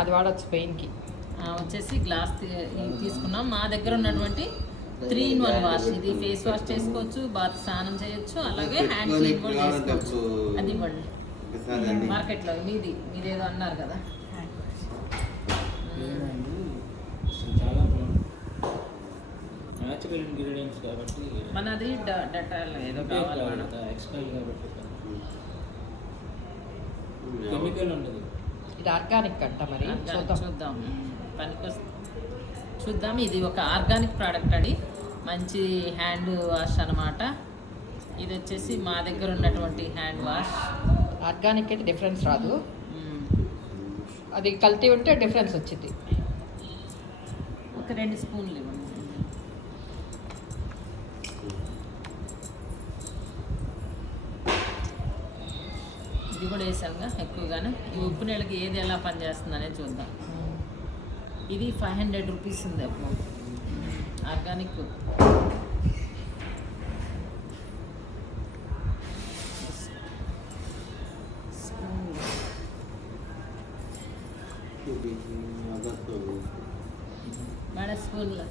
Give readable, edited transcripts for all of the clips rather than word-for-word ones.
అది వాడచ్చు పెయిన్కి. వచ్చేసి గ్లాస్ తీసుకున్నాం. మా దగ్గర ఉన్నటువంటి 3-in-1 వాష్. ఇది ఫేస్ వాష్ చేసుకోవచ్చు, బాత్ స్నానం చేయొచ్చు, అలాగే హ్యాండ్ క్లీన్ కూడా చేసుకోవచ్చు. అది ఇవ్వండి మార్కెట్లో. మీదేదో అన్నారు కదా. న్యాచురల్ ఇంగ్రీడియంట్స్ కాబట్టి మనది డెటాల్ ఏదో కావాలి ఎక్స్పైర్ కాబట్టి కెమికల్ ఉండదు. ఇది ఆర్గానిక్ అంట. మరి చూద్దాం చూద్దాం. ఇది ఒక ఆర్గానిక్ ప్రోడక్ట్ అండి, మంచి హ్యాండ్ వాష్ అన్నమాట. ఇది వచ్చేసి మా దగ్గర ఉన్నటువంటి హ్యాండ్ వాష్. ఆర్గానిక్ అయితే డిఫరెన్స్ రాదు, అది కల్తీ ఉంటే డిఫరెన్స్ వచ్చింది. ఒక 2 స్పూన్లు ఇవ్వండి. ఇది కూడా వేసాంగా ఎక్కువగానే. ఈ ఉప్పు నీళ్ళకి ఏది ఎలా పనిచేస్తుంది అనేది చూద్దాం. ఇది 500 రూపీస్ ఉంది ఆర్గానిక్. మేడం స్పూన్లో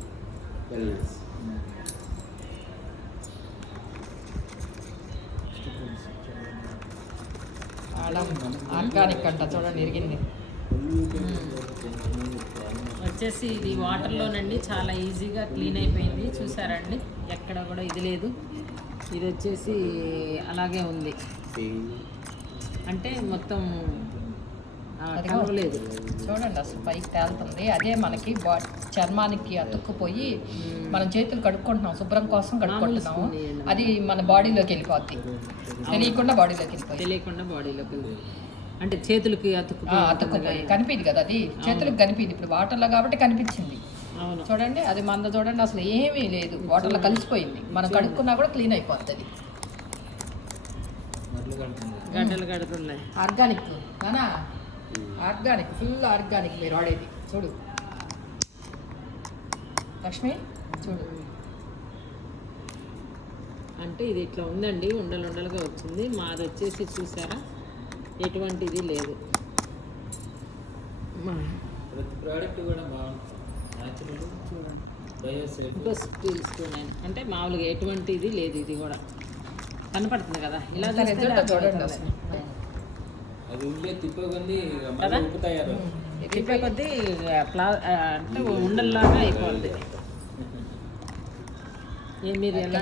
ఆర్గానిక్ అంట. చూడండి ఇరిగింది. వచ్చేసి ఇది వాటర్లోనండి, చాలా ఈజీగా క్లీన్ అయిపోయింది. చూసారండి, ఎక్కడ కూడా ఇది లేదు. ఇది వచ్చేసి అలాగే ఉంది, అంటే మొత్తం కలవలేదు. చూడండి అసలు పైకి తేలుతుంది. అదే మనకి చర్మానికి అతుక్కుపోయి మనం చేతులు కడుక్కుంటున్నాం, శుభ్రం కోసం కడుక్కుంటున్నాము. అది మన బాడీలోకి వెళ్ళిపోద్ది, తెలియకుండా బాడీలోకి అంటే చేతులకి అతుక్కుపోయి కనిపింది కదా. అది చేతులకు కనిపింది. ఇప్పుడు వాటర్లో కాబట్టి కనిపించింది. అవును చూడండి, అది మంద చూడండి, అసలు ఏమీ లేదు, వాటర్లో కలిసిపోయింది. మనం కడుక్కున్నా కూడా క్లీన్ అయిపోతుంది. గడ్డలు కడుతున్నాయి. ఆర్గానిక్ నానా, ఆర్గానిక్, ఫుల్ ఆర్గానిక్ మీరు వాడేది. చూడు లక్ష్మి, చూడు. అంటే ఇది ఇట్లా ఉందండి, ఉండలుగా వచ్చింది. మాది వచ్చేసి చూసారా, ఎటువంటిది లేదు. ప్రతి ప్రోడక్ట్ కూడా బాగుంటుంది. చూడండి, స్టీల్ స్పూన్ అంటే మామూలుగా ఎటువంటిది లేదు. ఇది కూడా కనపడుతుంది కదా, ఇలా చూడండి అసలు. అది ఉండే తిప్పకొద్ది ఉప్పు తయారు, తిప్పకొద్ది అంటే ఉండల్లాగా అయిపోద్ది. మీరు ఎలా